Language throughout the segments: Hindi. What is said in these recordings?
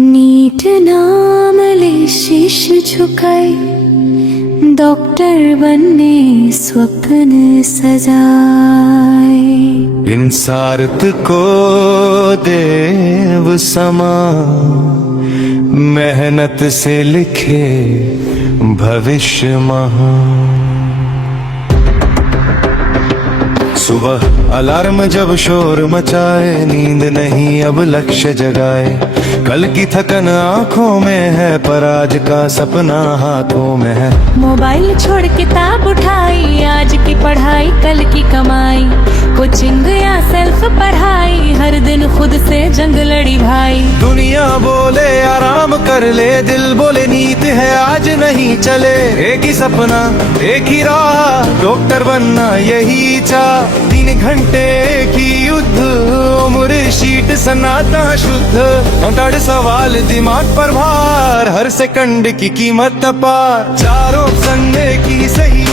नीट नाम ले शीश झुकाए, डॉक्टर बनने स्वप्न सजाए। इंसारत को देव समा, मेहनत से लिखे भविष्य महान। सुबह अलार्म जब शोर मचाए, नींद नहीं अब लक्ष्य जगाए। कल की थकन आंखों में है, पर आज का सपना हाथों में है। मोबाइल छोड़ किताब उठाई, आज की पढ़ाई कल की कमाई। कोचिंग या सेल्फ पढ़ाई, हर दिन खुद से जंग लड़ी भाई। दुनिया बोले आराम कर ले, दिल बोले नीत है आज नहीं चले। एक ही सपना एक ही राह, डॉक्टर बनना यही चाह। 3 घंटे की युद्ध, उम्र शीट सनाता शुद्ध। 59 सवाल दिमाग पर भार, हर सेकंड की कीमत पार। 4 ऑप्शन में की सही,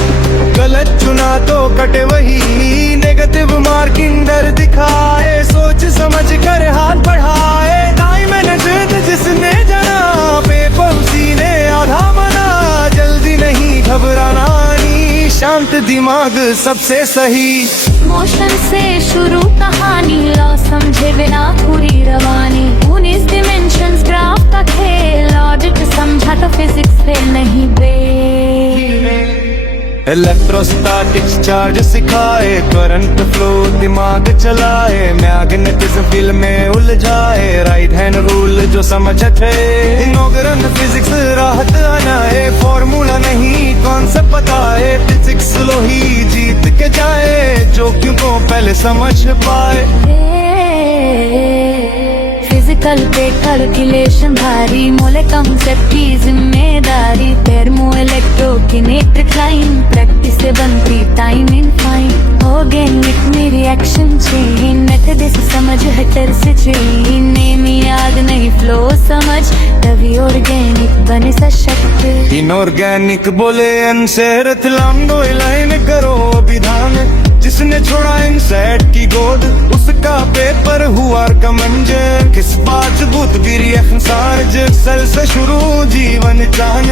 गलत चुना तो कटे वही। नेगेटिव मार्किंग डर दिखाए, सोच समझ कर हाथ बढ़ाए। टाइम मैनेजमेंट जिसने जाना, पेपर उसी ने आधा मना। जल्दी नहीं घबराना, शांत दिमाग सबसे सही। मोशन से शुरू कहानी, लॉ समझे बिना पूरी रवानी। 19 डिमेंशंस ग्राफ का खेल, लॉजिक समझा तो फिजिक्स फेल नहीं बे। इलेक्ट्रोस्टैटिक्स चार्ज सिखाए, करंट फ्लो दिमाग चलाए। मैग्नेटिज्म फील्ड में उलझाए, राइट हैंड रूल जो समझ थे। इनॉग्रल फिजिक्स राहत आनाए, फॉर्मूला नहीं कॉन्सेप्ट बताए। फिजिक्स लो ही जीत के जाए, जो क्यों को पहले समझ पाए। फिजिकल पे कैलकुलेशन भारी, मोले कॉन्सेप्ट की जिम्मेदारी। थर्मो इलेक्ट्रोकिनेटिक लाइन, प्रैक्टिस से बनती टाइम इन फाइन। ऑर्गेनिक में रिएक्शन चेन, नेट समझ हटर से चेन। नेम याद नहीं फ्लो समझ, तभी ऑर्गेनिक बने सशक्त। इनऑर्गेनिक बोले अनसेरत, लांडो लाइन करो विधान। जिसने छोड़ा इनसेट की गोद, उसका पेपर हुआ कमंज। किस बात भूत सार्ज, सेल से शुरू जीवन जान।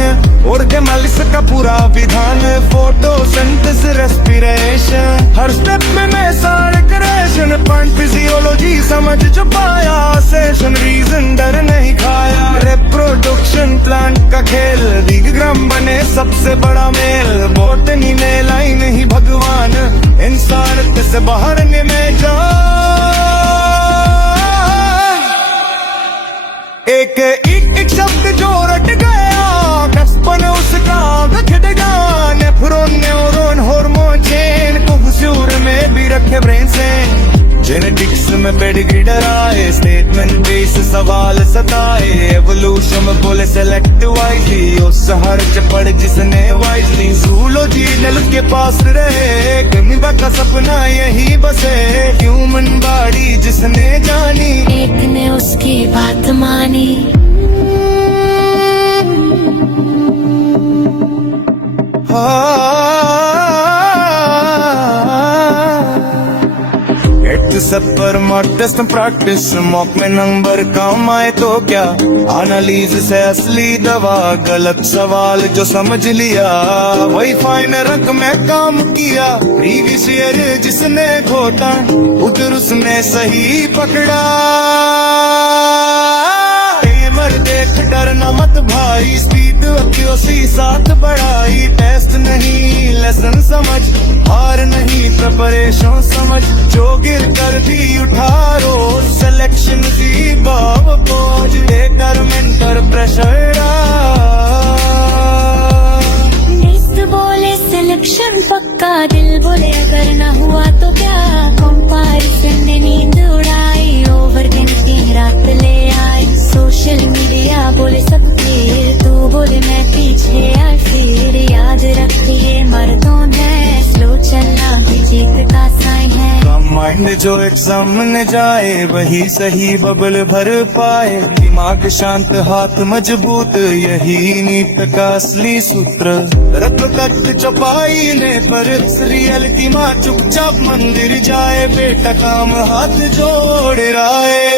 ऑर्गेनालिस का पूरा विधान, फोटोसिंथेसिस रेस्पिरेशन। हर स्टेप में मैं सारे क्रिएशन, पॉइंट फिजियोलॉजी समझ जो पाया। सेशन रीजन डर नहीं खाया, रिप्रोडक्शन प्लांट का खेल। बिग-ग्राम बने सबसे बड़ा मेल, बॉटनी में लाइन ही भगवान। इंसान से बाहर में जा, एक शब्द जो रट गया, बचपन उसका घट गया। नेफ्रॉन न्यूरॉन हार्मोन चेन को हुजूर में भी रखे ब्रेन से। जेनेटिक्स में पेडिग्री डराए, स्टेटमेंट बेस सवाल सताए। एवोल्यूशन में बोले सेलेक्ट वाइजली, उस हर चपड़ जिसने वाइजली। जूलॉजी नल के पास रहे, गमीबा का सपना यही बसे। ह्यूमन बॉडी जिसने जानी, एक ने उसकी बात मानी। सब पर मॉक टेस्ट प्रैक्टिस, मॉक में नंबर कम आए तो क्या। एनालिसिस से असली दवा, गलत सवाल जो समझ लिया वही फाइन रंग में काम किया। प्रीवियस ईयर जिसने घोटा, उधर उसने सही पकड़ा। टेमर देख डरना मत भाई, स्पीड अक्यूरेसी साथ बढ़ाई। टेस्ट नहीं लेसन समझ, हार नहीं प्रिपरेशन समझ। जो गिर कर भी उठा रो, सिलेक्शन की बाब पहुंच। देकर मेंटर प्रेशर बोले सिलेक्शन पक्का, दिल बोले अगर ना हुआ तो क्या। कंपैरिजन ने नींद उड़ाई, ओवर थिंकिंग रात ले आई। सोशल मीडिया बोले सब फेल, तू बोले मैं पीछे यार। फिर याद रखिए मर्दों ने, स्लो चलना ही जीत का साइन है। माइंड जो एग्जाम में जाए, वही सही बबल भर पाए। दिमाग शांत हाथ मजबूत, यही नीत का असली सूत्र। रत तक चपाई ने पर रियलिटी माँ चुपचाप मंदिर जाए। बेटा काम हाथ जोड़ रहा है,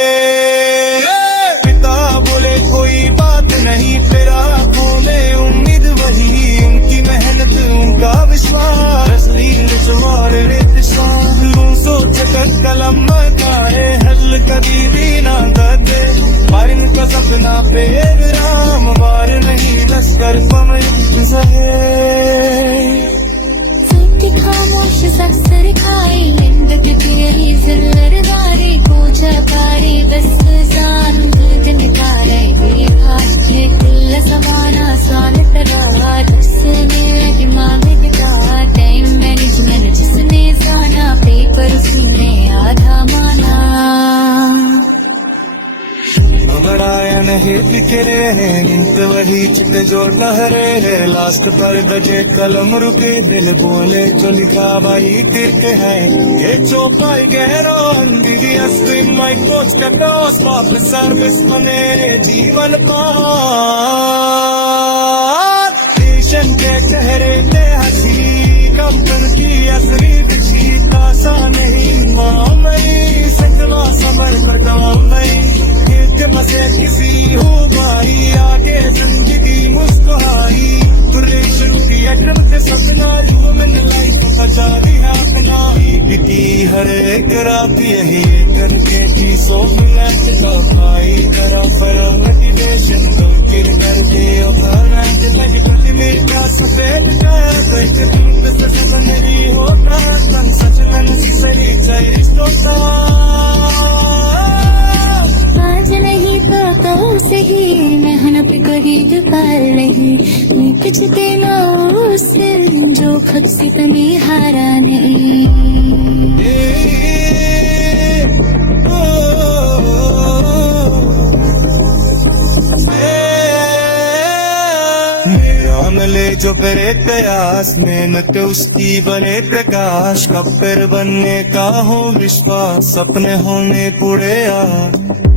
पिता बोले पे विराम वार नहीं लश्कर पमयुक्त सहे सत्य खामोश सत्सर खाई लिंद तेरी जिल्लरदारी पूजा कारी दस्तजान दिन कारे देखा ये दिल समाना स्वागत रहा दसने दिमाग का टाइम मैनेजमेंट जिसने जाना पेपर उसने आधा माना बरायन हित करे हैं गिनत वही चित जो लहरे है लास्ट पर बजे कलम रुके दिल बोले जो लिखा भाई टिक है ये चौपाई गहरो अंधेरी स्क्रीन माई कोच का टॉस वापस सर्विस बने जीवन पार स्टेशन के चेहरे पे हंसी कंपन की असली जीत आसा नहीं मामई सजवा समर कटामई मसे किसी हो भाई आगे जिंदगी मुस्कुराई तुरे शुरू की अक्रम से सपना जो मैंने लाइफ सजा दिया अपना की हर एक रात यही करके की सो मिला का भाई तेरा पर मोटिवेशन तो गिर करके ओवरनाइट लगी प्रति मेरा सफेद का सच दूर से सब मेरी होता तन सच मन सही चाहिए तो आज नहीं तो कल सही मेहनत करी दुपार नहीं कुछ देना उसे जो खुद से कभी हारा नहीं मिले जो करे प्रयास मेहनत उसकी बने प्रकाश कब फिर बनने का हो विश्वास सपने होने पूरे यार